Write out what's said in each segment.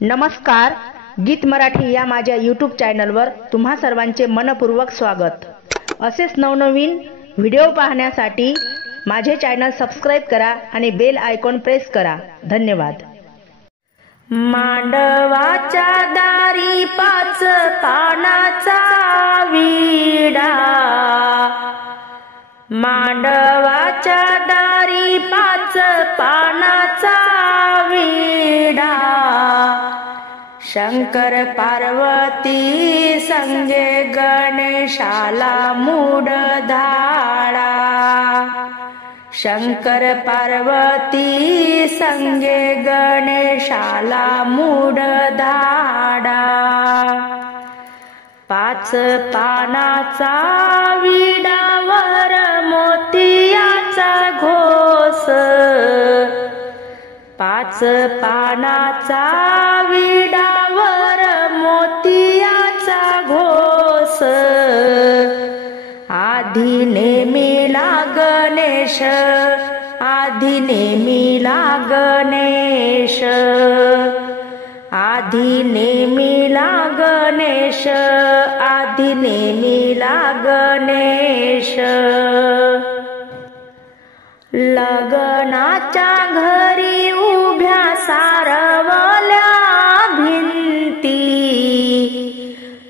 नमस्कार, गीत मराठी या माझ्या यूट्यूब चॅनलवर तुम्हा सर्वांचे मनपूर्वक स्वागत। असेच नवनवीन व्हिडिओ पाहण्यासाठी माझे चॅनल सबस्क्राइब करा आणि बेल आयकॉन प्रेस करा। धन्यवाद। मांडवाच्या दारी पाच पानाचा विडा, मांडवाच्या दारी पाच पानाचा विडा, शंकर पार्वती संगे गणेशाला मूड धाडा, शंकर पार्वती संगे गणेशाला मूड धाडा। पाच पानाचा विडावर मोतियाचा घोस, पाच पानाचा विडावर मोतियाचा घोस, आधी नेमिला गणेश, आधी नेमिला गणेश, आधी नेमिला गणेश, आधी नेमिला गणेश। लग्नाच्या घरी उभ्या सारवल्या भिंती,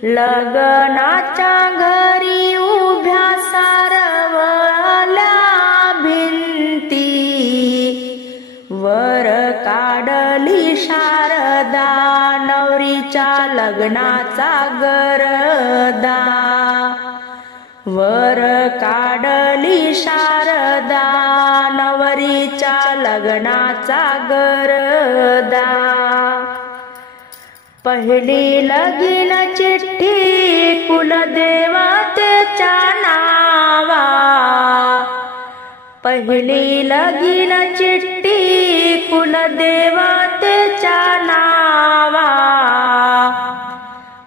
लग्नाच्या घरी उभ्या सारवल्या भिंती, वर काढली शारदा नवरीच्या लग्नाचा गरदा, वर काढली शारदा नवरीच्या लग्नाचा गरदा। पहिली लगीन चिठ्ठी कुलदेवतेच्या नावा, पहिली लगीन चिठ्ठी कुलदेवतेच्या नावा,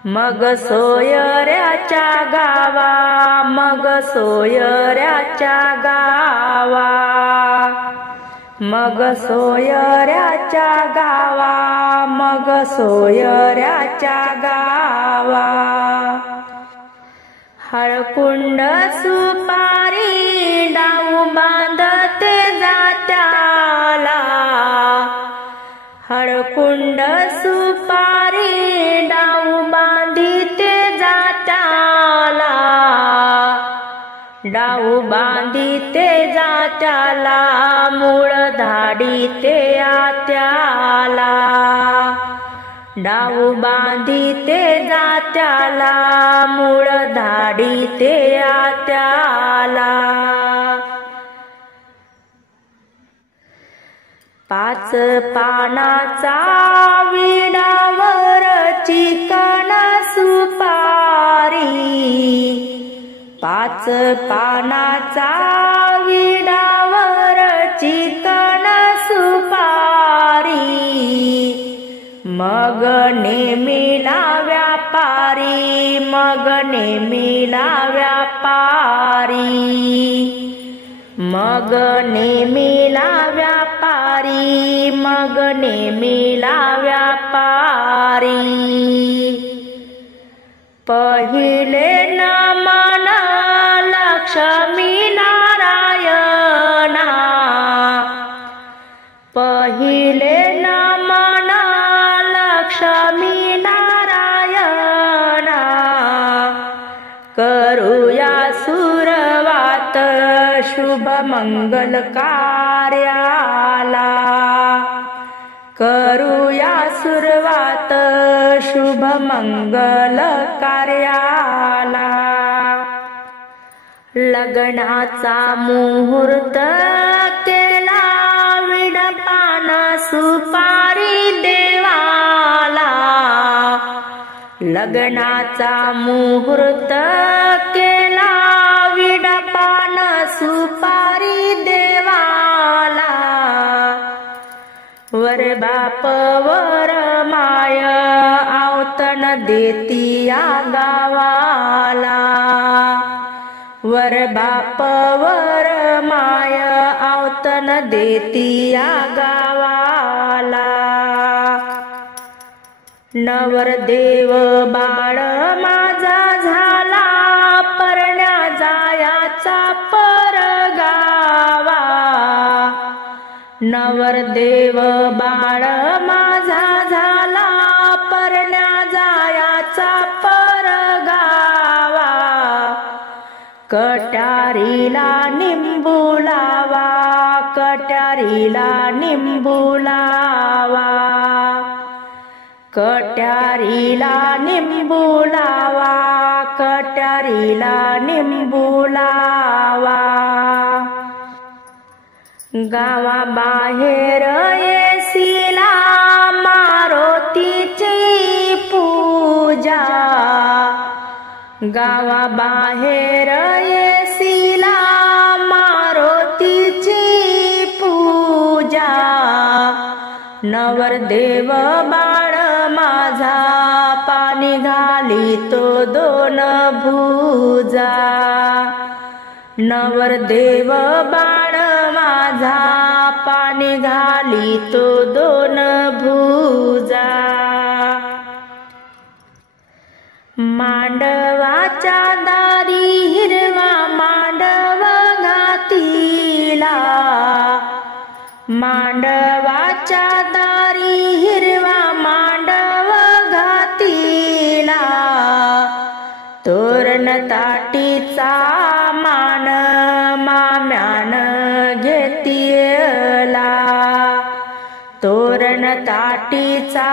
मग सोयऱ्याच्या गावा, मग सोयऱ्याच्या गावा, मग सोयऱ्याच्या गावा, मग सोयऱ्याच्या गावा। हळकुंड सुपारी डाऊ बांधते जात्याला, हळकुंड सुपारी डाऊ बांधिते जात्याला, डाऊ बांधिते जात्याला, मूळ धाडीते आत्याला, डाऊ बांधिते जात्याला, मूळ धाडीते आत्याला। पाच पानाचा विडावर चिकन सुपारी, पाच पानाचा विडावर चिकन सुपारी, मग नेमिला व्यापारी, मग नेमिला व्यापारी, मग नेमिला व्यापारी, मग नेमिला व्यापारी। पहिले नमन लक्ष्मी नारायणा, पहिले नमन लक्ष्मी नारायणा, करूया सुरवात शुभ मंगल कार्याला, करूया सुरवात शुभ मंगल कार्याला। लग्नाचा मुहूर्त केला विडपान सुपारी देवाला, लग्नाचा मुहूर्त केला विडपान सुपारी देवाला, वर बाप वर माय आवतन देती या गावाला, वर बाप वर माय आवतन देती या गावाला। नवरदेव बाळ माझा झाला परण्या जायाचा परगावा। नवरदेव बाळ माझा झाला परण्या जायाचा परगावा। कट्यारीला निंबू लावा, कट्यारीला निंबू लावा, कट्यारीला निंबू लावा, कट्यारीला निंबू लावा। गावाबाहेर येसीला मारुतीची पूजा। गावाबाहेर येसीला मारुतीची पूजा। नवरदेव बाळ माझा पाणी घालितो दोन भुजा। नवरदेव बाळ माझा पाणी घालितो दोन भुजा। मांडवाच्या दारी हिरवा मांडव घातिला। मांडवाच्या दारी हिरवा मांडव घातिला। तोरण ताटीचा मान माम्यान घेतिला। तोरण ताटीचा